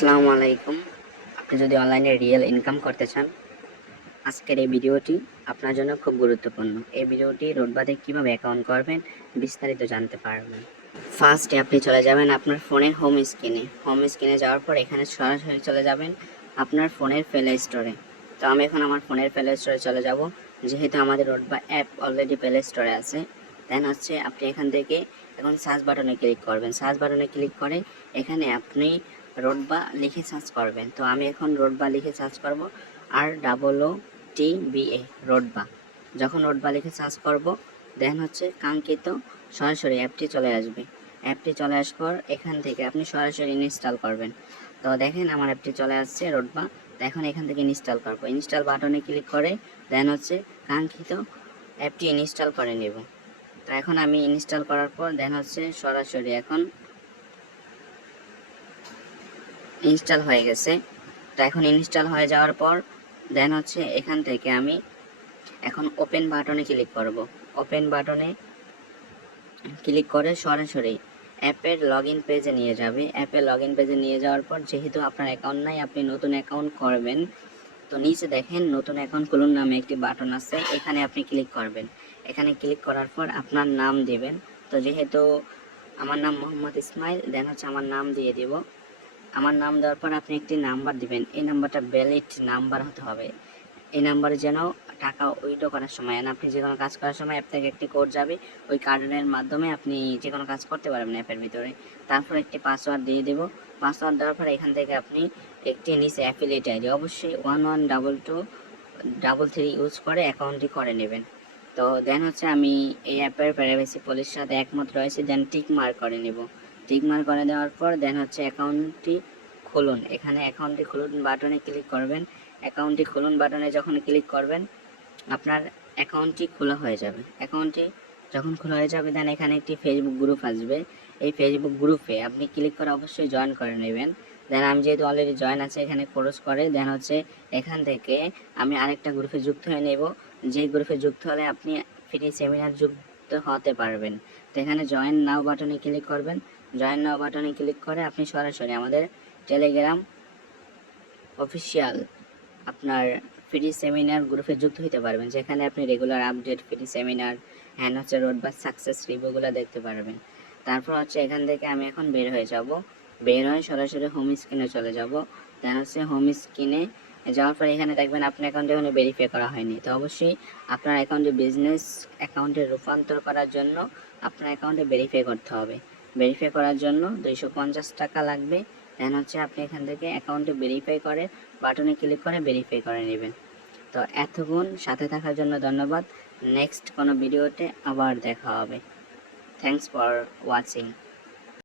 আসসালামু আলাইকুম। আপনি যদি অনলাইনে রিয়েল ইনকাম করতে চান, আজকের এই ভিডিওটি আপনার জন্য খুব গুরুত্বপূর্ণ। এই ভিডিওটি রোডবাদে কিভাবে অ্যাকাউন্ট করবেন বিস্তারিত জানতে পারবেন। ফার্স্টে আপনি চলে যাবেন আপনার ফোনের হোম স্ক্রিনে। হোম স্ক্রিনে যাওয়ার পর এখানে সরাসরি চলে যাবেন আপনার ফোনের প্লে স্টোরে। তো আমি এখন আমার ফোনের প্লে স্টোরে চলে যাব, যেহেতু আমাদের রোডবা অ্যাপ অলরেডি প্লে স্টোরে আছে। দেন হচ্ছে আপনি এখান থেকে এখন সার্চ বাটনে ক্লিক করবেন। সার্চ বাটনে ক্লিক করে এখানে আপনি রোডবা লিখে সার্চ করবেন। তো আমি এখন রোডবা লিখে সার্চ করব, ROOTBA রোডবা। যখন রোডবা লিখে সার্চ করব, দেন হচ্ছে কাঙ্ক্ষিত সরাসরি অ্যাপটি চলে আসবে। অ্যাপটি চলে আসার পর এখান থেকে আপনি সরাসরি ইনস্টল করবেন। তো দেখেন আমার অ্যাপটি চলে আসছে রোডবা। তো এখন এখান থেকে ইনস্টল করব। ইনস্টল বাটনে ক্লিক করে দেন হচ্ছে কাঙ্ক্ষিত অ্যাপটি ইনস্টল করে নেব। তো এখন আমি ইনস্টল করার পর দেন হচ্ছে সরাসরি এখন ইনস্টল হয়ে গেছে। তো এখন ইনস্টল হয়ে যাওয়ার পর দেন হচ্ছে এখান থেকে আমি এখন ওপেন বাটনে ক্লিক করব। ওপেন বাটনে ক্লিক করে সরাসরি অ্যাপের লগইন পেজে নিয়ে যাবে। অ্যাপের লগইন পেজে নিয়ে যাওয়ার পর যেহেতু আপনার অ্যাকাউন্ট নাই, আপনি নতুন অ্যাকাউন্ট করবেন। তো নিচে দেখেন নতুন অ্যাকাউন্ট খুলুন নামে একটি বাটন আছে, এখানে আপনি ক্লিক করবেন। এখানে ক্লিক করার পর আপনার নাম দিবেন। তো যেহেতু আমার নাম মোহাম্মদ ইসমাইল, দেন হচ্ছে আমার নাম দিয়ে দিব। আমার নাম দেওয়ার পর আপনি একটি নাম্বার দিবেন। এই নাম্বারটা ভ্যালিড নাম্বার হতে হবে। এই নাম্বারে যেন টাকা উইথড্র করার সময় আপনি যে কোনো কাজ করার সময় অ্যাপ থেকে একটি কোড যাবে, ওই কার্ডের মাধ্যমে আপনি যে কোনো কাজ করতে পারবেন অ্যাপের ভিতরে। তারপর একটি পাসওয়ার্ড দিয়ে দেব। পাসওয়ার্ড দেওয়ার পর এখান থেকে আপনি একটি নিচে অ্যাফিলিয়েট আইডি অবশ্যই 112233 ইউজ করে অ্যাকাউন্টটি করে নেবেন। তো দেন হচ্ছে আমি এই অ্যাপের প্রাইভেসি পলিসির সাথে একমত রয়েছে, দেন টিক মার্ক করে নেব। টিক মার্ক করে দেওয়ার পর দেন হচ্ছে অ্যাকাউন্টটি খুলুন। এখানে অ্যাকাউন্টটি খুলুন বাটনে ক্লিক করবেন। অ্যাকাউন্টটি খুলুন বাটনে যখন ক্লিক করবেন আপনার অ্যাকাউন্টটি খোলা হয়ে যাবে। অ্যাকাউন্টটি যখন খোলা হয়ে যাবে দেন এখানে একটি ফেসবুক গ্রুপ আসবে। এই ফেসবুক গ্রুপে আপনি ক্লিক করে অবশ্যই জয়েন করে নেবেন। দেন আমি যেহেতু অলরেডি জয়েন আছে এখানে খরচ করে দেন হচ্ছে এখান থেকে আমি আরেকটা গ্রুপে যুক্ত হয়ে নেব। যেই গ্রুপে যুক্ত হলে আপনি ফ্রি সেমিনার যুক্ত হতে পারবেন। তো এখানে জয়েন নাও বাটনে ক্লিক করবেন। জয়েন নাও বাটনে ক্লিক করে আপনি সরাসরি আমাদের টেলিগ্রাম অফিসিয়াল আপনার ফ্রি সেমিনার গ্রুপে যুক্ত হতে পারবেন, যেখানে আপনি regular update, free seminar, hand হচ্ছে রোডবার সাকসেস রিভিউগুলো দেখতে পারবেন। তারপর হচ্ছে এখান থেকে আমি এখন বের হয়ে যাব। বের হয়ে সরাসরি হোম স্ক্রিনে চলে যাব। দেন হচ্ছে হোম স্ক্রিনে যাওয়ার পর এখানে দেখবেন আপনার অ্যাকাউন্টে এখানে ভেরিফাই করা হয়নি। তো অবশ্যই আপনার অ্যাকাউন্টে বিজনেস অ্যাকাউন্টে রূপান্তর করার জন্য আপনার অ্যাকাউন্টে ভেরিফাই করতে হবে। ভেরিফাই করার জন্য 250 টাকা লাগবে। দেন হচ্ছে আপনি এখান থেকে অ্যাকাউন্টে ভেরিফাই করে বাটনে ক্লিক করে ভেরিফাই করে নেবেন। তো এতক্ষণ সাথে থাকার জন্য ধন্যবাদ। নেক্সট কোনো ভিডিওতে আবার দেখা হবে। Thanks for watching.